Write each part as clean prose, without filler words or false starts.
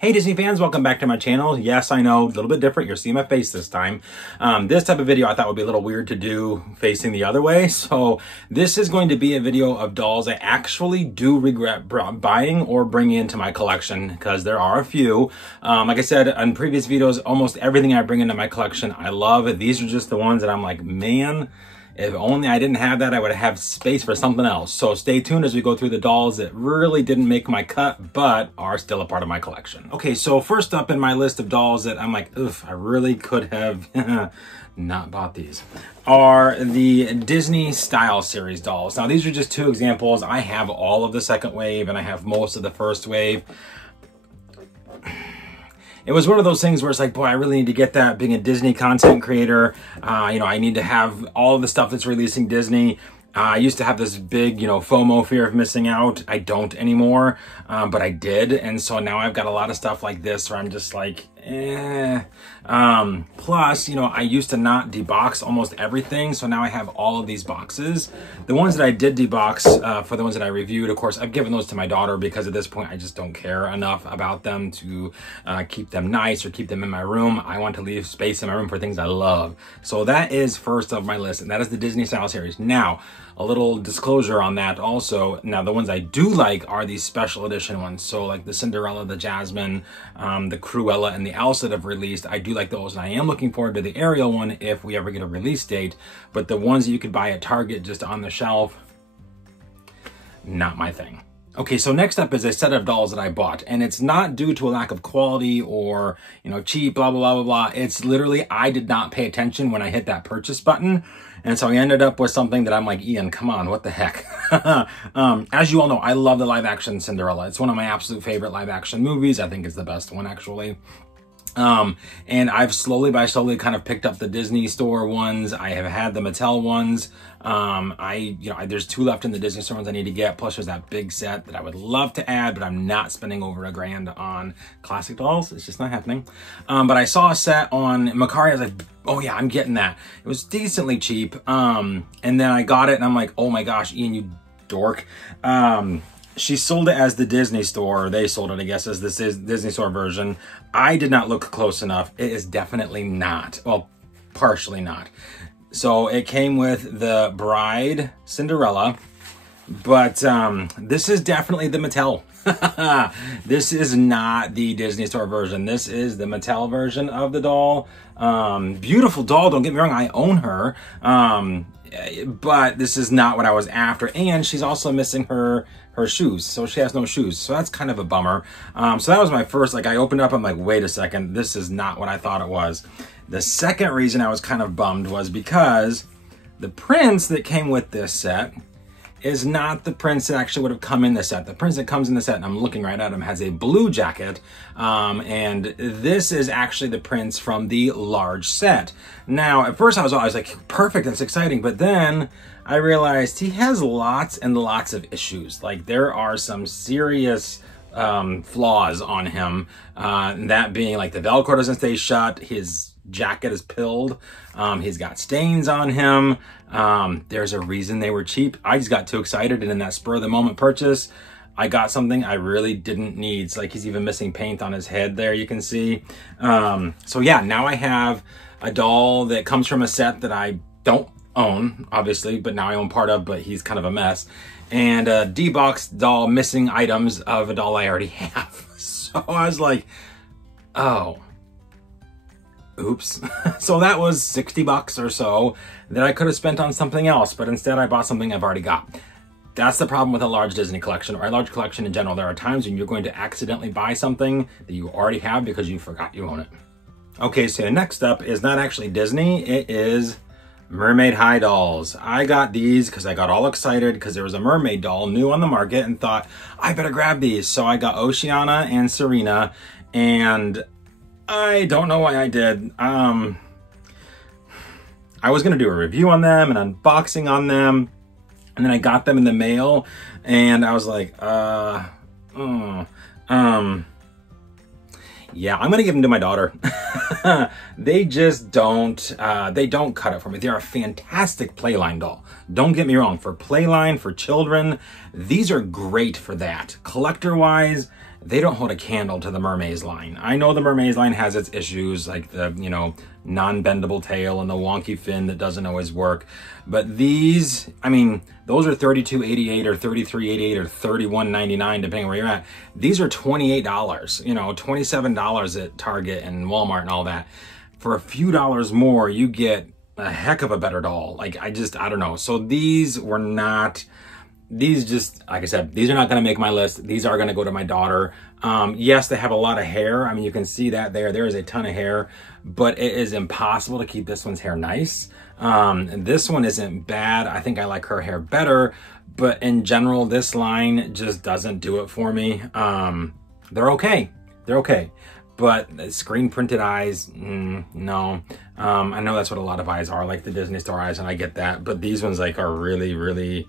Hey Disney fans, welcome back to my channel. Yes, I know, a little bit different. You're seeing my face this time. This type of video I thought would be a little weird to do facing the other way. So this is going to be a video of dolls I actually do regret buying or bringing into my collection, because there are a few. Like I said in previous videos, almost everything I bring into my collection I love. These are just the ones that I'm like, man, if only I didn't have that, I would have space for something else. So stay tuned as we go through the dolls that really didn't make my cut, but are still a part of my collection. Okay, so first up in my list of dolls that I'm like, oof, I really could have not bought these, are the Disney Style Series dolls. Now, these are just two examples. I have all of the second wave and I have most of the first wave. It was one of those things where it's like, boy, I really need to get that. Being a Disney content creator, I need to have all of the stuff that's releasing Disney. I used to have this big, FOMO, fear of missing out. I don't anymore, but I did. And so now I've got a lot of stuff like this where I'm just like, plus, I used to not debox almost everything. So now I have all of these boxes. The ones that I did debox, for the ones that I reviewed, of course, I've given those to my daughter because at this point, I just don't care enough about them to keep them nice or keep them in my room. I want to leave space in my room for things I love. So that is first of my list, and that is the Disney Style Series. Now, a little disclosure on that also. Now, the ones I do like are these special edition ones. So like the Cinderella, the Jasmine, the Cruella, and the Elsa that have released. I do like those, and I am looking forward to the Ariel one if we ever get a release date. But the ones that you could buy at Target just on the shelf, not my thing. Okay, so next up is a set of dolls that I bought, and it's not due to a lack of quality or, cheap, blah, blah, blah, blah, blah. It's literally, I did not pay attention when I hit that purchase button. And so I ended up with something that I'm like, Ian, come on, what the heck? As you all know, I love the live action Cinderella. It's one of my absolute favorite live action movies. I think it's the best one, actually. And I've slowly kind of picked up the Disney store ones. I have had the Mattel ones. There's two left in the Disney store ones I need to get. Plus there's that big set that I would love to add, but I'm not spending over $1,000 on classic dolls. It's just not happening. But I saw a set on Mercari. I was like, oh yeah, I'm getting that. It was decently cheap. And then I got it and I'm like, oh my gosh, Ian, you dork. She sold it as the Disney store. They sold it, I guess, as this is Disney store version. I did not look close enough. It is definitely not. Well, partially not. So it came with the bride, Cinderella, but this is definitely the Mattel. This is not the Disney store version. This is the Mattel version of the doll. Beautiful doll, don't get me wrong, I own her. But this is not what I was after. And she's also missing her shoes. So she has no shoes. So that's kind of a bummer. So that was my first, I opened up, I'm like, wait a second, this is not what I thought it was. The second reason I was kind of bummed was because the prince that came with this set is not the prince that actually would have come in the set. The prince that comes in the set, and I'm looking right at him, has a blue jacket. And this is actually the prince from the large set. Now, at first I was like, perfect, that's exciting. But then I realized he has lots and lots of issues. Like, there are some serious flaws on him. That being like the Velcro doesn't stay shut. His jacket is pilled. He's got stains on him. There's a reason they were cheap. I just got too excited, and in that spur of the moment purchase, I got something I really didn't need. It's like he's even missing paint on his head there, you can see. So yeah, now I have a doll that comes from a set that I don't own, obviously, but now I own part of, but he's kind of a mess. And a D-box doll missing items of a doll I already have. So I was like, oh, oops. So that was $60 or so that I could have spent on something else, but instead I bought something I've already got. That's the problem with a large Disney collection or a large collection in general. There are times when you're going to accidentally buy something that you already have because you forgot you own it. Okay, so next up is not actually Disney. It is Mermaid High dolls. I got these because I got all excited because there was a mermaid doll new on the market and thought, I better grab these. So I got Oceana and Serena, and I don't know why I did. I was gonna do a review on them and unboxing on them, and then I got them in the mail, and I was like, yeah, I'm gonna give them to my daughter. They just don't cut it for me. They're a fantastic playline doll. Don't get me wrong, for playline, for children, these are great for that. Collector-wise, they don't hold a candle to the Mermaid's line. I know the Mermaid's line has its issues, like the, you know, non-bendable tail and the wonky fin that doesn't always work. But these, I mean, those are $32.88 or $33.88 or $31.99, depending where you're at. These are $28, you know, $27 at Target and Walmart and all that. For a few dollars more, you get a heck of a better doll. Like, I don't know. So these were not, these just, like I said, these are not going to make my list. These are going to go to my daughter. Yes, they have a lot of hair. I mean, you can see that there. There is a ton of hair, but it is impossible to keep this one's hair nice. And this one isn't bad. I think I like her hair better, but in general, this line just doesn't do it for me. They're okay. They're okay. But screen printed eyes, no. I know that's what a lot of eyes are, like the Disney Store eyes, and I get that. But these ones like are really, really,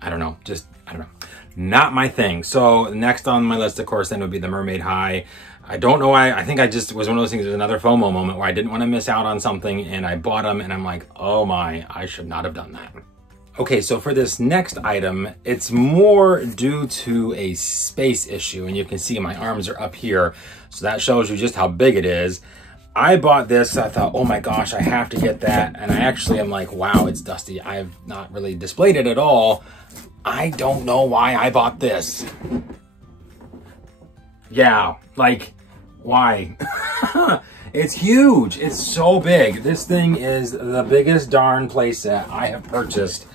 I don't know, just, I don't know. Not my thing. So next on my list, of course, then would be the Mermaid High. I don't know why, I think I just was one of those things, it was another FOMO moment where I didn't want to miss out on something and I bought them and I'm like, oh my, I should not have done that. Okay, so for this next item, it's more due to a space issue, and you can see my arms are up here, so that shows you just how big it is. I bought this, I thought, oh my gosh, I have to get that, and I actually am like, wow, it's dusty. I've not really displayed it at all. I don't know why I bought this. Yeah, like, why? It's huge. It's so big. This thing is the biggest darn playset I have purchased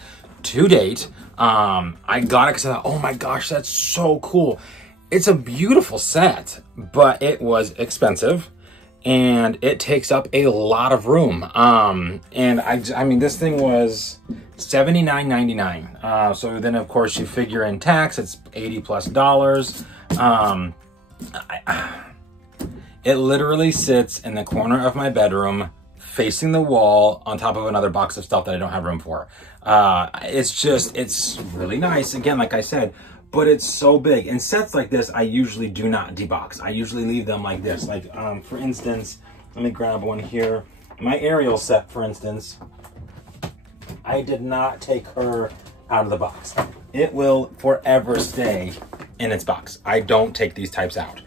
to date. I got it because I thought, oh my gosh, that's so cool. It's a beautiful set, but it was expensive and it takes up a lot of room. And I mean, this thing was $79.99. So then of course you figure in tax, it's $80+ it literally sits in the corner of my bedroom, facing the wall on top of another box of stuff that I don't have room for. It's really nice. Again, like I said, but it's so big. In sets like this, I usually do not debox. I usually leave them like this. Like, for instance, let me grab one here. My Ariel set, for instance, I did not take her out of the box. It will forever stay in its box. I don't take these types out.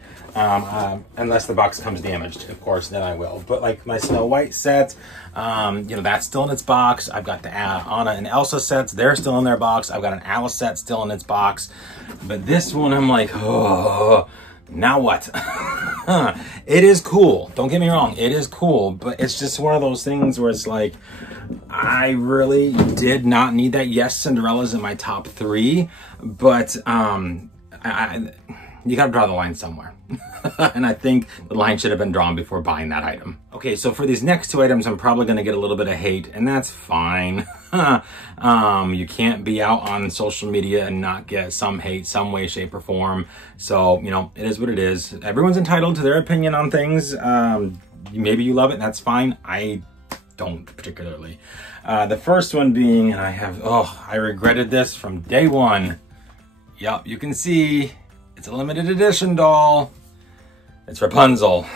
Unless the box comes damaged, of course, then I will. But like my Snow White set, you know, that's still in its box. I've got the Anna and Elsa sets, they're still in their box. I've got an Alice set still in its box. But this one, I'm like, oh, now what? It is cool. Don't get me wrong, it is cool. But it's just one of those things where it's like, I really did not need that. Yes, Cinderella's in my top 3, but you gotta draw the line somewhere. And I think the line should have been drawn before buying that item. Okay, so for these next 2 items, I'm probably gonna get a little bit of hate, and that's fine. You can't be out on social media and not get some hate, some way, shape, or form. So, you know, it is what it is. Everyone's entitled to their opinion on things. Maybe you love it, and that's fine. I don't particularly. The first one being, and I regretted this from day one. Yep, you can see, it's a limited edition doll. It's Rapunzel.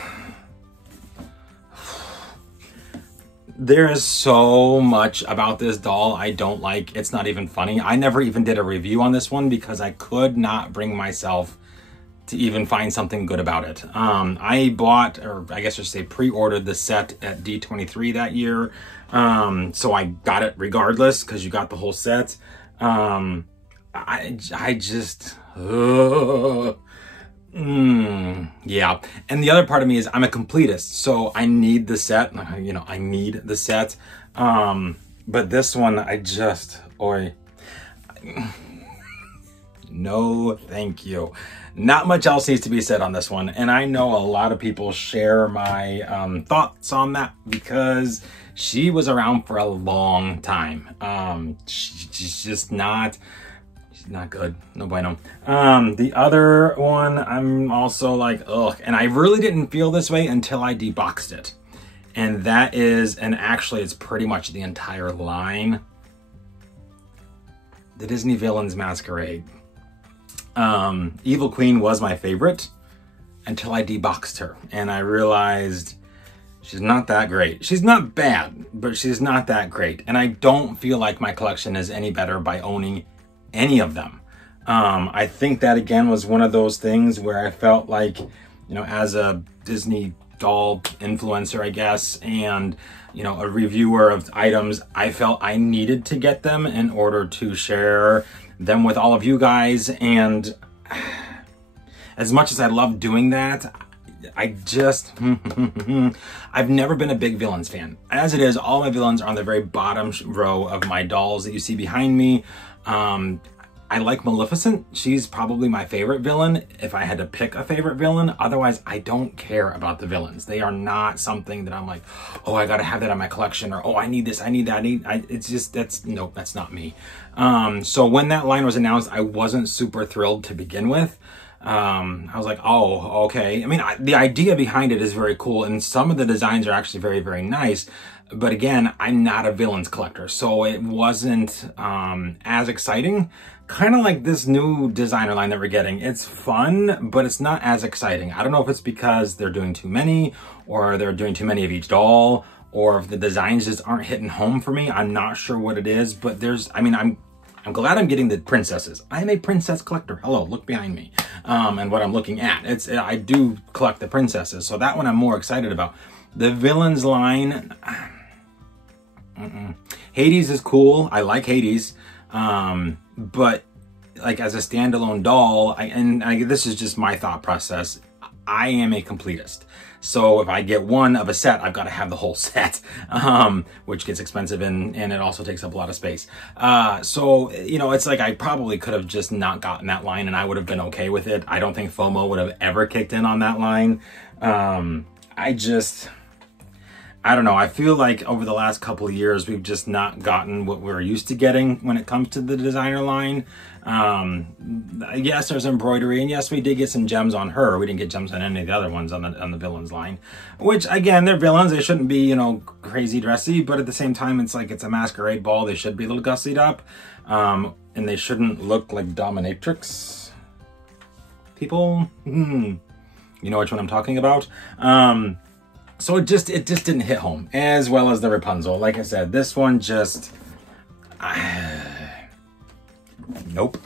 There is so much about this doll I don't like. It's not even funny. I never even did a review on this one because I could not bring myself to even find something good about it. I bought, or I guess I should say pre-ordered the set at D23 that year. So I got it regardless because you got the whole set. I just, yeah. And the other part of me is I'm a completist, so I need the set, you know, I need the set. But this one, no, thank you. Not much else needs to be said on this one. And I know a lot of people share my thoughts on that because she was around for a long time. She's just not good. No bueno. The other one, I'm also like, ugh. And I really didn't feel this way until I deboxed it. And that is, and actually it's pretty much the entire line, the Disney Villains Masquerade. Evil Queen was my favorite until I deboxed her. And I realized she's not that great. She's not bad, but she's not that great. And I don't feel like my collection is any better by owning any of them. I think that again was one of those things where I felt like, as a Disney doll influencer, I guess, and a reviewer of items, I felt I needed to get them in order to share them with all of you guys. And as much as I love doing that, I just, I've never been a big villains fan. As it is, all my villains are on the very bottom row of my dolls that you see behind me. I like Maleficent. She's probably my favorite villain if I had to pick a favorite villain. Otherwise, I don't care about the villains. They are not something that I'm like, oh, I gotta have that in my collection, or oh, I need this, I need that, it's just, nope, that's not me. So when that line was announced, I wasn't super thrilled to begin with. I was like, oh, okay. I mean, the idea behind it is very cool, and some of the designs are actually very, very nice. But again, I'm not a villains collector, so it wasn't as exciting. Kind of like this new designer line that we're getting. It's fun, but it's not as exciting. I don't know if it's because they're doing too many, or they're doing too many of each doll, or if the designs just aren't hitting home for me. I'm not sure what it is, but I'm glad I'm getting the princesses. I'm a princess collector. Hello, look behind me. And what I'm looking at. I do collect the princesses, so that one I'm more excited about. The villains line, Hades is cool. I like Hades. But like as a standalone doll, this is just my thought process. I am a completist. So if I get one of a set, I've got to have the whole set, which gets expensive and it also takes up a lot of space. So, it's like I probably could have just not gotten that line and I would have been okay with it. I don't think FOMO would have ever kicked in on that line. I don't know. I feel like over the last couple of years, we've just not gotten what we're used to getting when it comes to the designer line. Yes, there's embroidery, and yes, we did get some gems on her. We didn't get gems on any of the other ones on the villains line, which again, they're villains. They shouldn't be, crazy dressy, but at the same time, it's like it's a masquerade ball. They should be a little gussied up, and they shouldn't look like dominatrix people. You know which one I'm talking about. So it just didn't hit home, as well as the Rapunzel. Like I said, this one just, nope.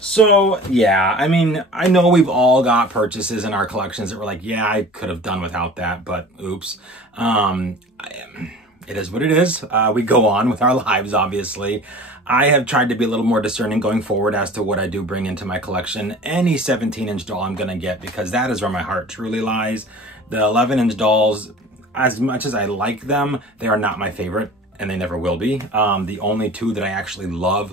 So yeah, I mean, I know we've all got purchases in our collections that we're like, yeah, I could have done without that, but oops. It is what it is. We go on with our lives, obviously. I have tried to be a little more discerning going forward as to what I do bring into my collection. Any 17-inch doll I'm gonna get, because that is where my heart truly lies. The 11-inch dolls, as much as I like them, they are not my favorite, and they never will be. The only two that I actually love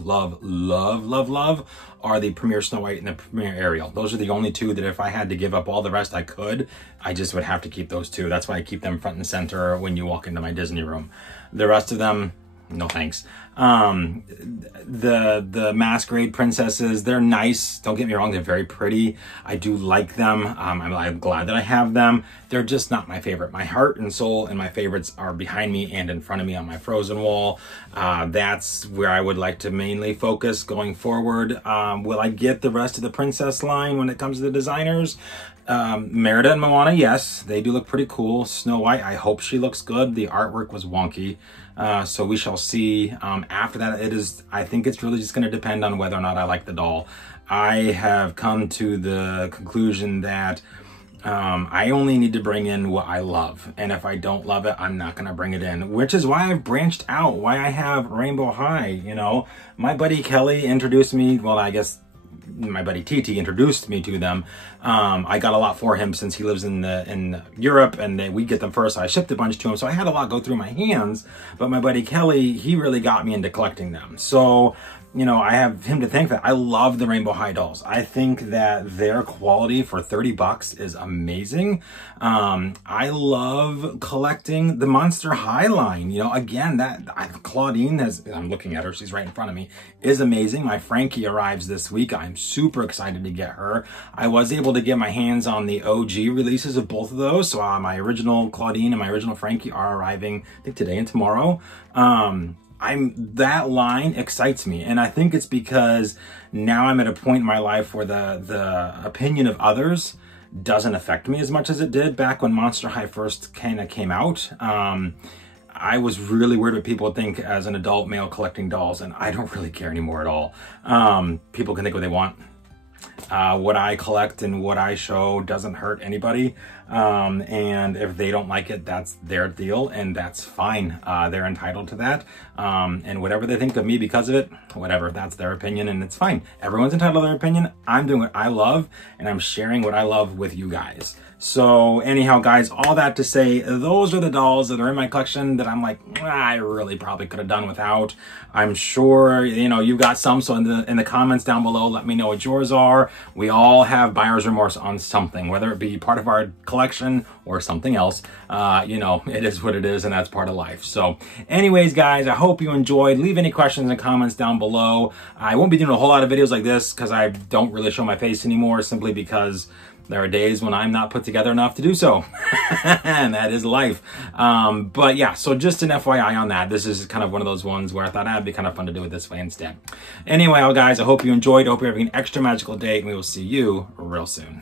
are the Premier Snow White and the Premier Ariel. Those are the only two that if I had to give up all the rest I could, I just would have to keep those two. That's why I keep them front and center when you walk into my Disney room. The rest of them, no thanks. The Masquerade Princesses, they're nice. Don't get me wrong, they're very pretty. I do like them. I'm glad that I have them. They're just not my favorite. My heart and soul and my favorites are behind me and in front of me on my Frozen wall. That's where I would like to mainly focus going forward. Will I get the rest of the princess line when it comes to the designers? Merida and Moana, yes, they do look pretty cool. Snow White, I hope she looks good. The artwork was wonky. So we shall see. After that, I think it's really just going to depend on whether or not I like the doll. I have come to the conclusion that I only need to bring in what I love. And if I don't love it, I'm not going to bring it in, which is why I've branched out, why I have Rainbow High. My buddy Kelly introduced me, well, I guess my buddy TT introduced me to them. I got a lot for him since he lives in Europe, and we get them first. So I shipped a bunch to him, so I had a lot go through my hands. But my buddy Kelly, he really got me into collecting them. So I have him to thank for that. I love the Rainbow High dolls. I think that their quality for 30 bucks is amazing. I love collecting the Monster High line. Again, Claudine I'm looking at her, she's right in front of me, is amazing. My Frankie arrives this week. I'm super excited to get her. I was able to get my hands on the OG releases of both of those. So my original Claudine and my original Frankie are arriving, I think today and tomorrow. That line excites me, and I think it's because now I'm at a point in my life where the opinion of others doesn't affect me as much as it did back when Monster High first kind of came out. I was really weird what people would think as an adult male collecting dolls, and I don't really care anymore at all. People can think what they want. What I collect and what I show doesn't hurt anybody. And if they don't like it, that's their deal, and that's fine. They're entitled to that. And whatever they think of me because of it, whatever, that's their opinion, and it's fine. Everyone's entitled to their opinion. I'm doing what I love, and I'm sharing what I love with you guys. So anyhow, guys, all that to say, those are the dolls that are in my collection that I'm like, I really probably could have done without. I'm sure, you know, you've got some, so in the comments down below, let me know what yours are. We all have buyer's remorse on something, whether it be part of our collection or something else. You know, it is what it is, and that's part of life. So anyways, guys, I hope you enjoyed. Leave any questions and comments down below. I won't be doing a whole lot of videos like this because I don't really show my face anymore, simply because there are days when I'm not put together enough to do so, and that is life. But yeah, so just an FYI on that. This is kind of one of those ones where I thought it'd be kind of fun to do it this way instead. Anyway, guys, I hope you enjoyed. I hope you're having an extra magical day, and we will see you real soon.